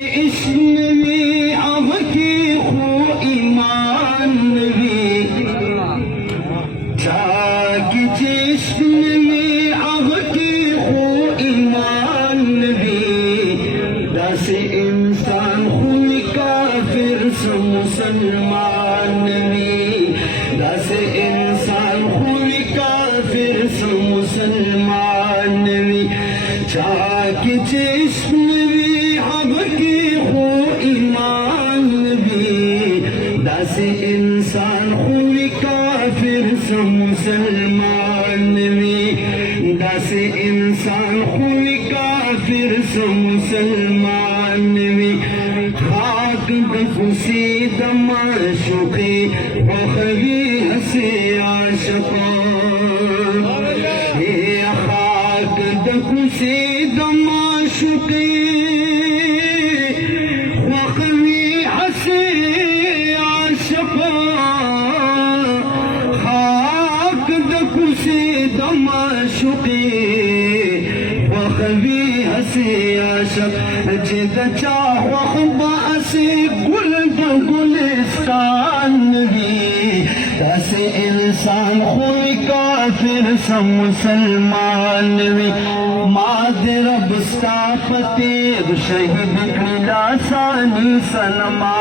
اسمي أبكي خو إيمان نبي جاك جسمي أبكي خو إيمان نبي داس إنسان خوي كافر مسلمان نبي داس إنسان خوي كافر مسلمان نبي جاك جسمي इंसान हुई काफिर से मुसलमान में दस इंसान हुई काफिर से मुसलमान में खाक बखुशी दमाशुकी बखवी हसी आशका ये खाक बखुशी दमाशुकी وخبي هسي عشق جد جاه وخبا أسي قلب قلستان نبي داس إنسان خوي كافر مسلمان نبي مادر بستافتي شهيد كلا ثاني سلما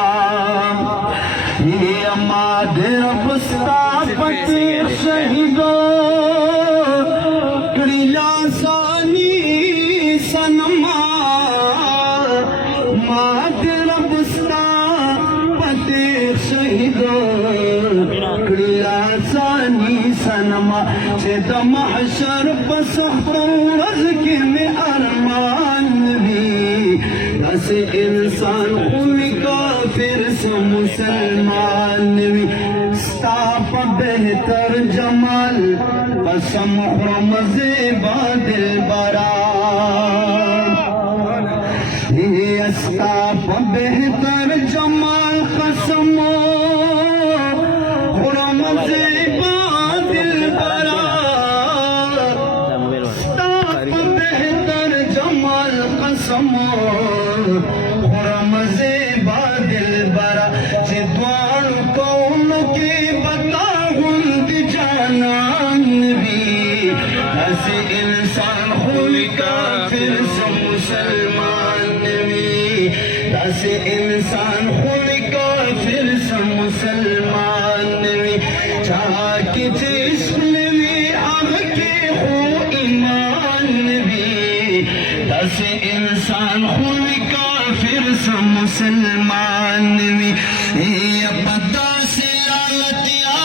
يا مادر بستافتي شهيد محشر بصحبه ورزق में अरमान भी दस इंसान हुई काफिर से मुसलमान भी स्ताप बेहतर जमाल कसम मजे बादिल बरा ये स्ताप बेहतर जमाल कसम मजे इंसान हुई काफिर से मुसलमान नबी दस इंसान हुई काफिर से मुसलमान नबी चाके जिस्म में आके हो ईमान नबी दस इंसान हुई काफिर से मुसलमान नबी ये पता से लालतिया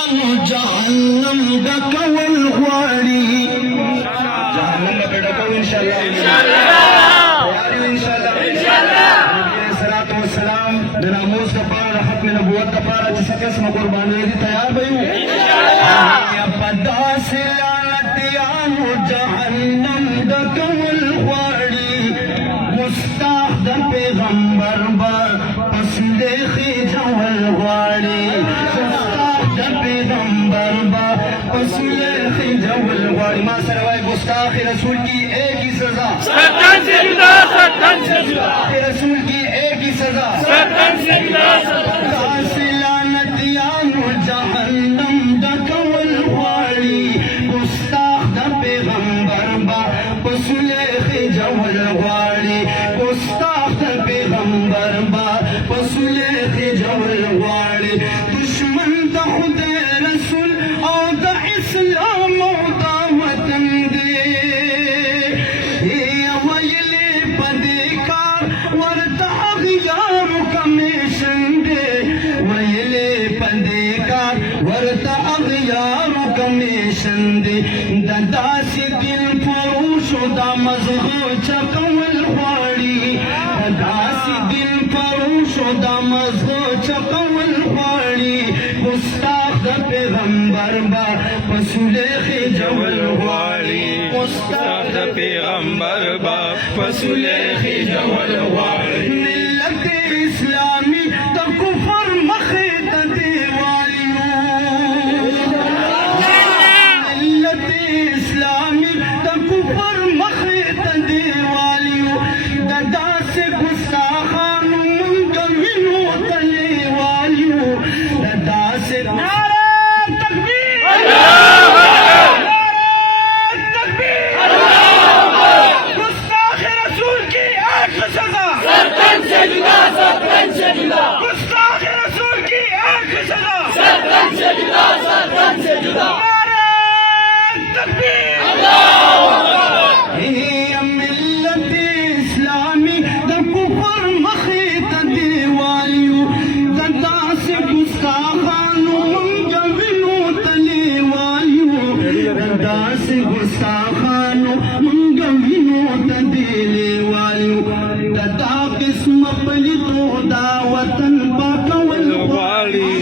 जहन्नम डकवल वारी नामोज का पारा हक में नबूवत का पारा जिसे किस्म कुर्बानी दी तैयार भई या पदा से लानतियान जहन्नम दकवल वाड़ी मुस्ताह द पैगंबर बर पसंदे खिजवल वाड़ी मुस्ताह द पैगंबर बर पसंदे खिजवल वाड़ी मा सरवाए मुस्ताह रसूल की एक ही सजा सत्तन से जुदा रसूल की एक ही सजा जहन्नम दकवल वाली गुस्ताख द पैगंबर बा पसुले खिजवल वाली गुस्ताख द पैगंबर बा पसुले खिजवल वाली दुश्मन द खुदे रसूल और द इस्लाम और द वतन दे ये वयले पदेकार वर्त अगियार कमीशन दे वयले पदेकार वर्त अगियार कमीशन दे दासी दिल फरोश दा मजहो चकवल वाड़ी दासी दिल फरोश दा मजहो चकवल वाड़ी गुस्ताख द पैगंबर बा पसुले खिजवल वाड़ी गुस्ताख द पैगंबर बा पसुले खिजवल वाड़ी मिल्लत इस्लामी the Kufar मखे the दीवालियों Millat Islami the Kufar मखे the दीवालियों the दास गुस्ताखान सरपंच से जुदा, सरपंच से जुदा, गुस्ताख रसूल की एक सजा, सरपंच से जुदा, सरपंच से जुदा, नारे तकबीर, अल्लाहू अकबर। हे मिल्लत इस्लामी द कुफर मखीत दीवालियो जदा से गुस्ताखानो मंगविनो तलीवालियो जदा से गुस्ताखानो मंगविनो तलीवालियो जदा किस्म पलितो दावतन बाकवल वाली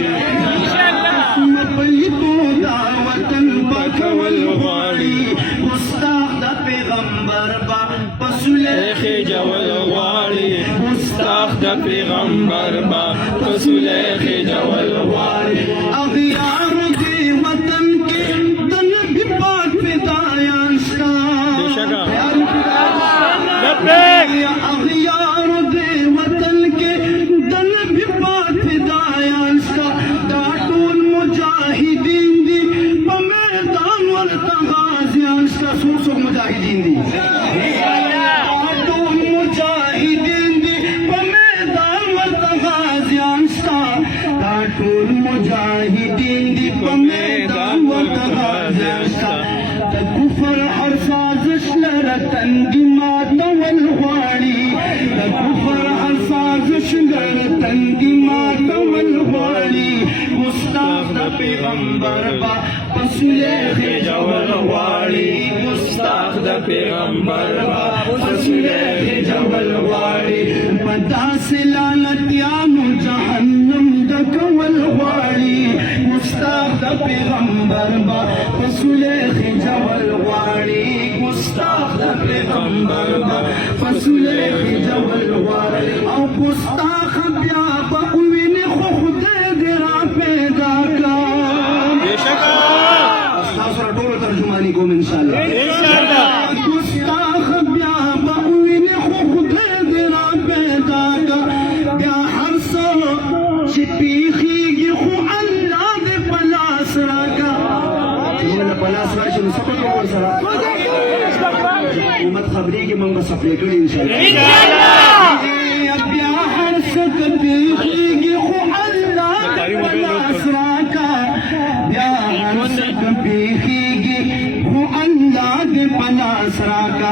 किस्म पलितो दावतन बाकवल वाली गुस्ताख द पैगंबर बा पसुलेख जवल वाली गुस्ताख द पैगंबर बा पसुलेख जवल वाली अगियार दे वतन के तन भी पाक फिदायान सा अगियार दे वतन के तन भी पाक फिदायान सा दाटून मुजाहिदीन दी बमैदान वल तगाजियान सा सूसुक मुजाहिदीन दी दाटून मुजाहिदीन दी बमैदान वल तगाजियान सा दाटून मुजाहिदीन दी बमैदान वल तगाजियान सा कुफर हर साजिश लरतन दिमाग वल वाली कुफर हर साजिश लरतन दिमाग वल वाली गुस्ताख द पैगंबर बा पसुलेख जवल वाली गुस्ताख द पैगंबर बा पसुलेख जवल वाली बदा से लानतियानु जहन्नम द कवल वाली गुस्ताख द पैगंबर बा पसुलेख जवल वाली गुस्ताख द पैगंबर बा पसुलेख जवल वाली और गुस्ताख ब्या बउविन खुद दरा पैदा का बेशक अस्तासर टोल तर्जुमानी को इंशाल्लाह गुस्ताख ब्या बउविन खुद दरा पैदा का ब्या हर सो छिपीखी खु अल्लाह दे पलास रखा ولا پلاس راشي نو سپورټ ور سره حکومت خبري کې موږ سپورټ کړی ان شاء الله بیا هر څه کېږي خو الله پلاس راکا بیا هر څه کېږي خو الله دې پلاس راکا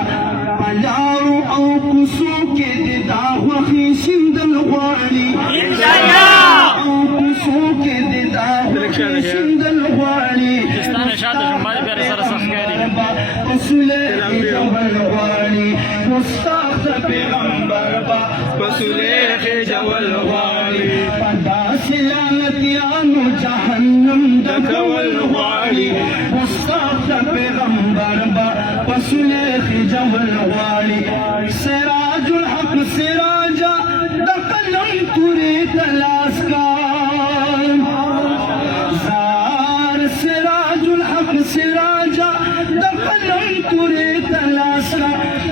پلاو او کوسو کې دې دا وخت شیندل غواړي ان شاء الله او کوسو کې دې دا وخت شیندل غواړي شاده شمال بیر سره سخکاری پسولیخ جوال غواړي مصطاق د پیغمبر با پسولیخ جوال غواړي پداسې لعنتیانو جهنم د کول غواړي مصطاق د پیغمبر با پسولیخ جوال غواړي سراج الحق سراجا د قلم تورې تلاس کا سراجا دقلم توري تلاسا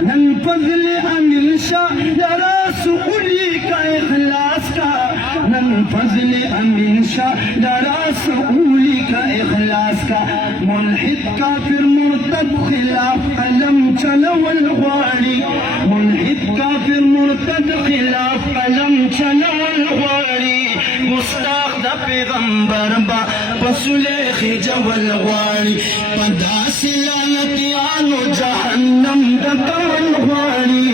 ننفذل أمين شاء دراس أوليك إخلاص کا ننفذل أمين شاء دراس أوليك إخلاص کا ملحد كافر مرتد خلاف قلم چلو الغوالي ملحد كافر مرتد خلاف قلم چلو الغوالي مستاق دا پیغمبر با پسولیخ جوال غواړي پداسې لعنتیانو جهنم د کول غواړي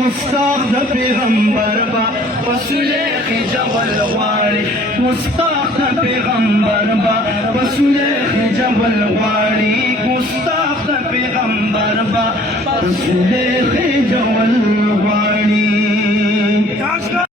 مستاق د پیغمبر با پسولیخ جوال غواړي مستاق د پیغمبر با پسولیخ جوال غواړي مستاق د پیغمبر با پسولیخ